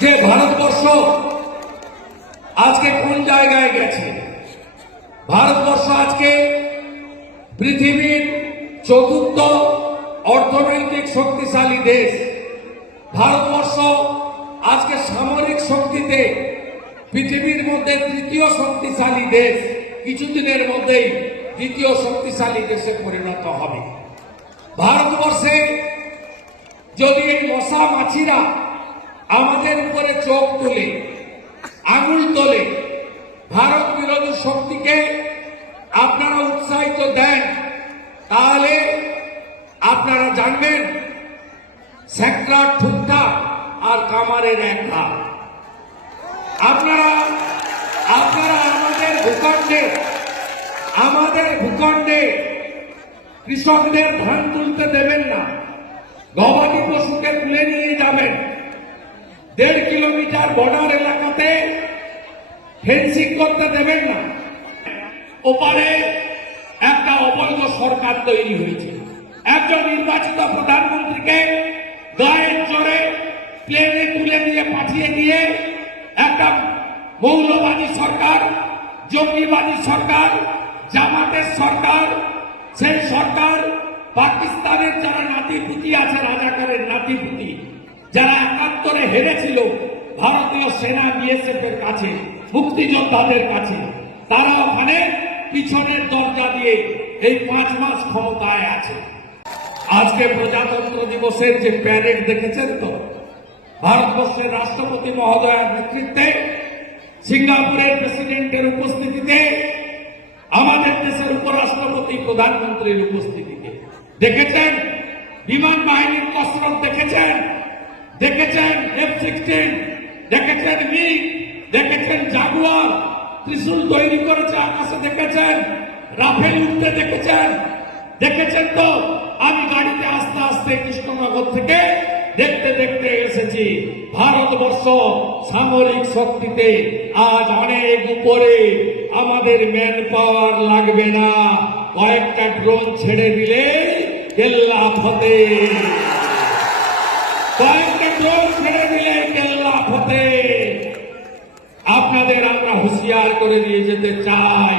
যে ভারতবর্ষ আজকে কোন জায়গায় গেছে? ভারতবর্ষ আজকে পৃথিবীর চতুর্থ অর্থনৈতিক শক্তিশালী দেশ। ভারতবর্ষ আজকে সামরিক শক্তিতে পৃথিবীর মধ্যে তৃতীয় শক্তিশালী দেশ। কিছুদিনের মধ্যেই দ্বিতীয় শক্তিশালী দেশে পরিণত হবে। ভারতবর্ষে যদি এই মশা মাছিরা আমাদের উপরে চোখ তুলে, আঙুল তোলে, ভারত বিরোধী শক্তিকে আপনারা উৎসাহিত দেন, তাহলে আপনারা জানবেন স্যাকরার ঠুকটা আর কামারের এক হাত আপনারা আপনারা আমাদের ভূখণ্ডে আমাদের ভূখণ্ডে কৃষকদের ধান তুলতে দেবেন না। গবাদি পশুকে তুলে নিয়ে যাবেন। দেড় কিলোমিটার বর্ডার এলাকাতে ফেন্সিং করতে দেবেন না। ওপারে একটা অবৈধ সরকার তৈরি হয়েছে। একজন নির্বাচিত প্রধানমন্ত্রীকে গায়ের চড়ে প্লেনে তুলে নিয়ে পাঠিয়ে দিয়ে একটা মৌলবাদী সরকার, জঙ্গিবাদী সরকার, জামাতের সরকার, সেই সরকার পাকিস্তানের যারা নাতিপুতি আছে, রাজাকারের নাতিপুতি যারা একাত্তরে হেরেছিল, ভারতীয় সেনা বিএসএফ এর কাছে, মুক্তিযোদ্ধাদের কাছে, তারা ওখানে পিছনের দরজা দিয়ে এই পাঁচ মাস ক্ষমতায় আছে। আজকে প্রজাতন্ত্র দিবসের যে প্যারেড দেখেছেন তো, ভারতবর্ষের রাষ্ট্রপতি মহোদয়ের নেতৃত্বে সিঙ্গাপুরের প্রেসিডেন্টের উপস্থিতিতে, আমাদের দেশের উপরাষ্ট্রপতি, প্রধানমন্ত্রীর উপস্থিতিতে। দেখেছেন? বিমান বাহিনীর কসরত দেখেছেন? দেখেছেন এফ সিক্সটিন দেখেছেন মি, দেখেছেন জাগুয়ার, ত্রিশুল তৈরি করেছে আকাশে দেখেছেন, রাফেল উঠতে দেখেছেন দেখেছেন তো? আমি গাড়িতে আস্তে আস্তে কৃষ্ণনগর থেকে দেখতে দেখতে এসেছি। ভারতবর্ষ সামরিক শক্তিতে আজ অনেক উপরে। আমাদের ম্যান পাওয়ার লাগবে না। কয়েকটা ড্রোন ছেড়ে দিলে কেল্লা ফতে ছেড়ে আপনাদের আমরা হুঁশিয়ার করে দিয়ে যেতে চাই।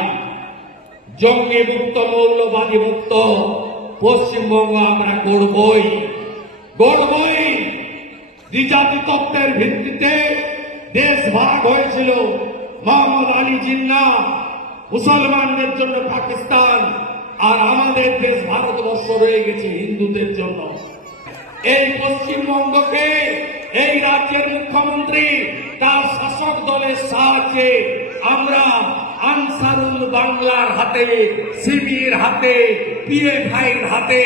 জঙ্গি মুক্ত, মৌলবাদী মুক্ত, পশ্চিমবঙ্গ আমরা করবই গড়বই দ্বিজাতি তত্ত্বের ভিত্তিতে দেশ ভাগ হয়েছিল মোহাম্মদ আলী জিন্না, মুসলমানদের জন্য পাকিস্তান, আর আমাদের দেশ ভারতবর্ষ রয়ে গেছে হিন্দুদের জন্য। এই পশ্চিমবঙ্গকে, এই রাজ্যের মুখ্যমন্ত্রী, তার শাসক দলের সাহায্যে আমরা আনসারুল বাংলার হাতে শিবির হাতে পিএফআইর হাতে,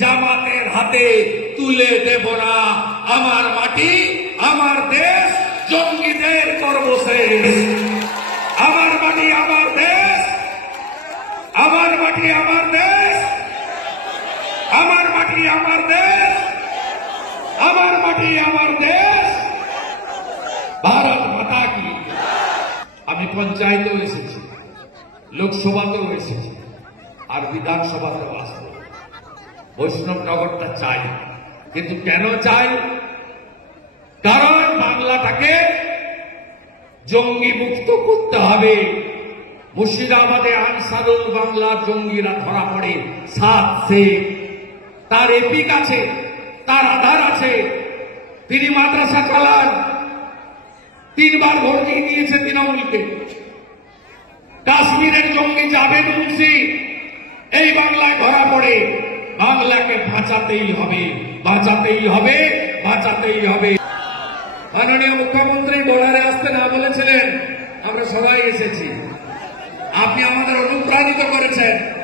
জামাতের হাতে তুলে দেব না। আমার মাটি, আমার দেশ, জঙ্গিদের সর্বশেষ আমার মাটি, আমার দেশ, আমার মাটি, আমার দেশ, আমার মাটি, আমার দেশ। আমার মাটি, আমার দেশ। ভারত মাতা কি? আমি পঞ্চায়েতেও এসেছি, লোকসভাতেও এসেছি, আর বিধানসভাতেও আসব। বৈষ্ণবনগরটা চাই, কিন্তু কেন চাই? কারণ বাংলাটাকে জঙ্গি মুক্ত করতে হবে। মুর্শিদাবাদে আনসারুল বাংলার জঙ্গিরা ধরা পড়ে সাত শেখ তার এপিক আছে। তার আধার আছে। তিনি মাদ্রাসা চালান। তিনবার ভর্তি দিয়েছে তৃণমূলকে। কাশ্মীরের জঙ্গি জাভেদ মুন্সি, এই বাংলায় ধরা পড়ে। বাংলাকে বাঁচাতেই হবে বাঁচাতেই হবে বাঁচাতেই হবে। মাননীয় মুখ্যমন্ত্রী বর্ডারে আসতে না বলেছিলেন, আমরা সবাই এসেছি। আপনি আমাদের অনুপ্রাণিত করেছেন।